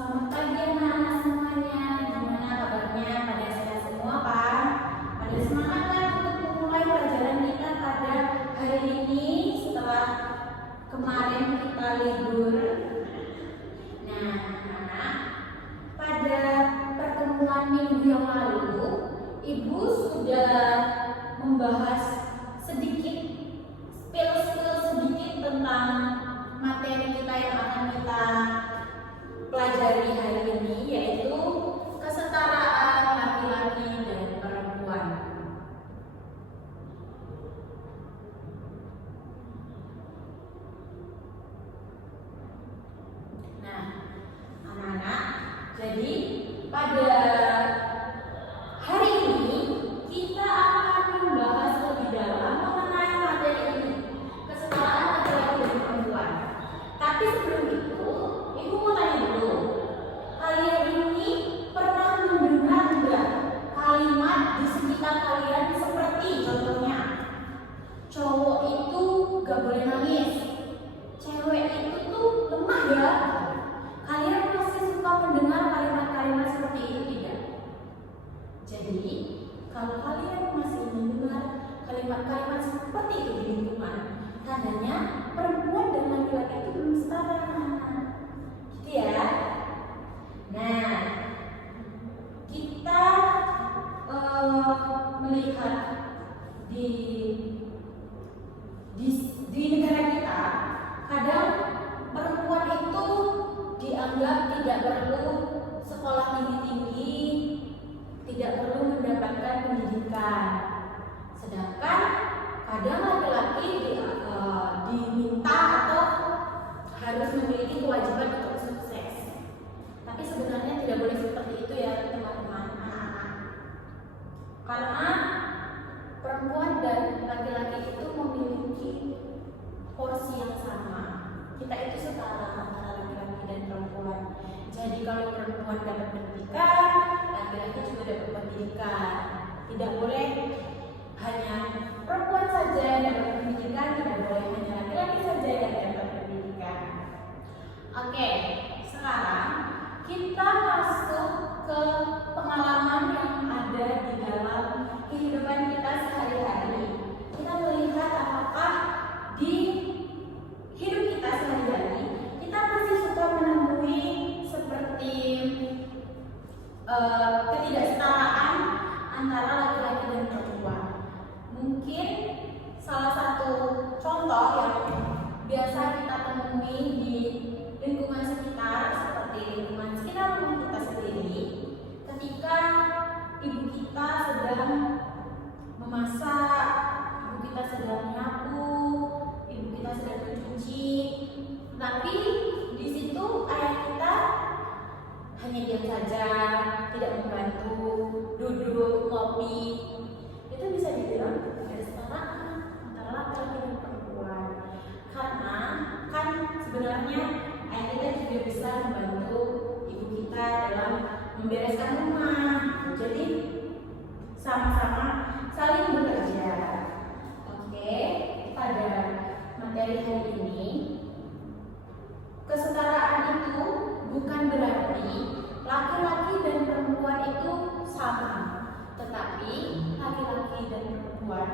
Selamat pagi anak-anak semuanya. Gimana kabarnya? Pada sehat semua kan? Pada semangat kan untuk memulai pelajaran kita pada hari ini setelah kemarin kita libur. Nah, anak-anak, pada pertemuan minggu yang lalu, Ibu sudah membahas sedikit, spill sedikit tentang materi kita yang akan kita pelajari hari ini, yaitu kesetaraan laki-laki dan perempuan. Nah, anak-anak, jadi pada hari ini kita akan membahas lebih dalam mengenai materi ini, kesetaraan laki-laki dan perempuan. Tapi sebelum itu, Ibu mau tanya dulu, kalian ini pernah mendengar enggak kalimat di sekitar kalian seperti contohnya, cowok itu gak boleh nangis, cewek itu tuh lemah ya? Kalian masih suka mendengar kalimat-kalimat seperti itu tidak? Jadi, kalau kalian masih mendengar kalimat-kalimat seperti itu di lingkungan, tandanya perempuan dan laki-laki itu belum setara. Gitu ya. Nah, kita melihat di negara kita, kadang perempuan itu dianggap tidak perlu sekolah tinggi-tinggi, tidak perlu mendapatkan pendidikan. Sedangkan kadang laki-laki diminta atau harus memiliki kewajiban untuk sukses. Tapi sebenarnya tidak boleh seperti itu ya teman-teman, anak-anak. Karena perempuan dan laki-laki itu memiliki porsi yang sama. Kita itu setara antara laki-laki dan perempuan. Jadi kalau perempuan dapat pendidikan, laki-laki juga dapat pendidikan. Tidak boleh hanya perempuan saja yang dapat pendidikan, tidak boleh hanya laki-laki saja yang dapat pendidikan. Oke, sekarang kita masuk ke pengalaman yang ada di dalam kehidupan kita sehari-hari. Kita melihat apakah di hidup kita sehari-hari kita masih suka menemui seperti ketidaksetaraan antara laki-laki dan perempuan. Mungkin salah satu contoh yang biasa kita temui di lingkungan sekitar, seperti lingkungan sekitar rumah kita sendiri, ketika ibu kita sedang memasak, ibu kita sedang menyapu, ibu kita sedang mencuci, tapi di situ ayah kita hanya diam saja, tidak membantu, duduk, ngopi. Itu bisa dibilang kesetaraan antara laki-laki dan perempuan. Karena kan sebenarnya ayah kita juga bisa membantu ibu kita dalam membereskan rumah. Jadi sama-sama saling bekerja. Oke, pada materi hari ini, kesetaraan itu bukan berarti laki-laki dan perempuan itu sama, tetapi laki-laki dan perempuan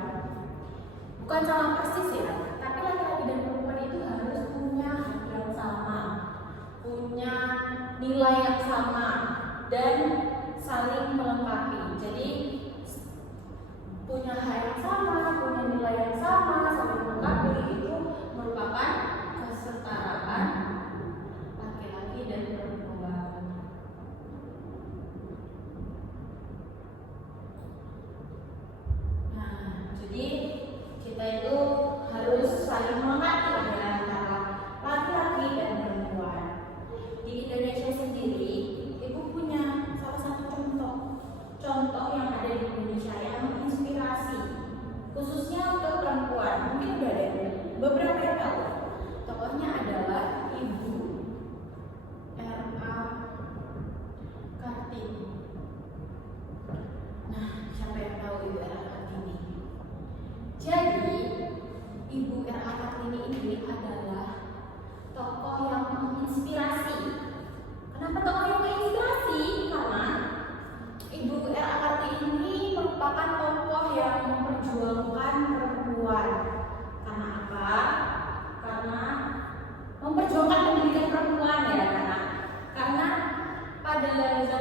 bukan sama persis ya, tapi laki-laki dan perempuan itu harus punya hak yang sama, punya nilai yang sama, dan saling melengkapi. Jadi punya hak yang sama, punya nilai yang sama, saling melengkapi, itu merupakan kesetaraan laki-laki dan perempuan. Nah, jadi kita itu harus saling melengkapi ya antara laki-laki dan perempuan. Di Indonesia sendiri, ibu punya salah satu contoh yang ada di Indonesia yang menginspirasi, khususnya untuk perempuan. Mungkin udah ada beberapa yang tahu. Tokohnya adalah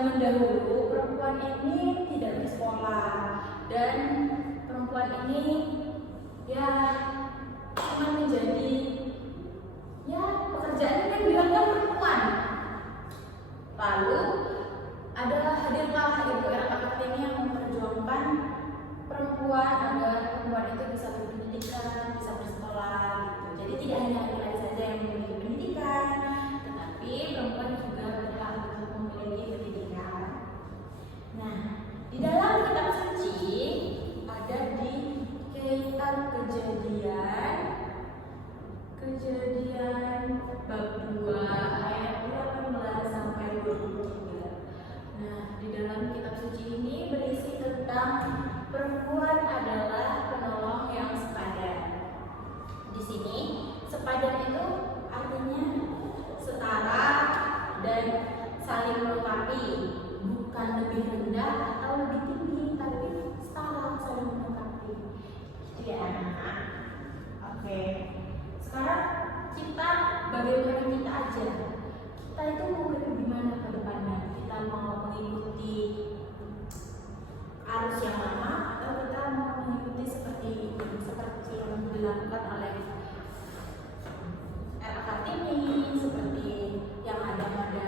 zaman dahulu perempuan ini tidak bersekolah dan perempuan ini ya cuma menjadi ya pekerjaan yang dilakukan perempuan. Lalu hadirlah Ibu Erna Kartini yang memperjuangkan perempuan agar perempuan itu bisa berpendidikan, bisa bersekolah gitu. Jadi tidak hanya laki-laki saja yang memiliki pendidikan, tetapi perempuan juga berhak untuk memiliki pendidikan. Nah, di dalam kitab suci ada di kitab Kejadian bab 2 ayat 18 sampai 23. Nah, di dalam kitab suci ini berisi tentang perempuan adalah penolong yang sepadan. Di sini sepadan itu artinya setara dan saling melengkapi, bukan lebih rendah atau lebih tinggi, tapi setara, saling melengkapi. Itu ya anak-anak. Oke. Sekarang kita bagaimana kita aja? Kita itu mau gimana ke depannya? Kita mau mengikuti arus yang lama atau kita mau mengikuti seperti yang dilakukan oleh Erna Kartini, seperti yang ada pada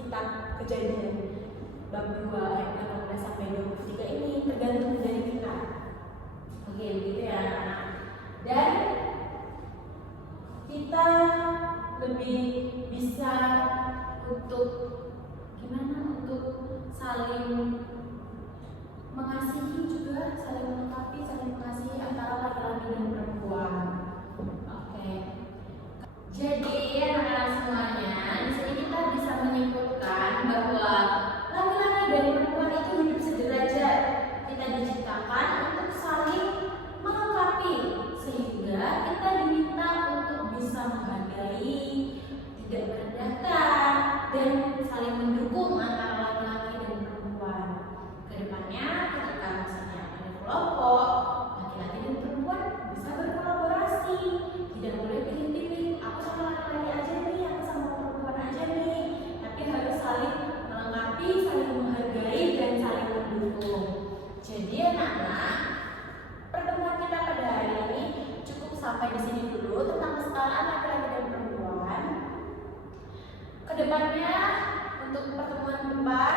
kitab Kejadian bab 2 ayat 18 sampai 23 ini, tergantung dari kita. Oke, begitu ya anak-anak. Dan kita lebih bisa untuk saling mengasihi juga, saling melengkapi, saling mengasihi antara laki-laki dan perempuan. Oke. Jadi anak-anak semuanya, di sini kita bisa menyimpulkan bahwa laki-laki dan perempuan itu hidup sederajat. Kita diciptakan untuk saling melengkapi, sehingga kita diminta untuk bisa menghargai, tidak merendahkan, dan saling mendukung antara laki-laki dan perempuan. Kedepannya ketika misalnya ada kelompok, laki-laki dan perempuan bisa berkolaborasi, tidak boleh pilih-pilih, aku sama laki-laki aja nih, aku sama perempuan aja nih, tapi harus saling melengkapi, saling menghargai, dan saling mendukung. Jadi anak-anak, pertemuan kita pada hari ini cukup sampai di sini dulu tentang kesetaraan laki-laki dan perempuan. Kedepannya untuk pertemuan depan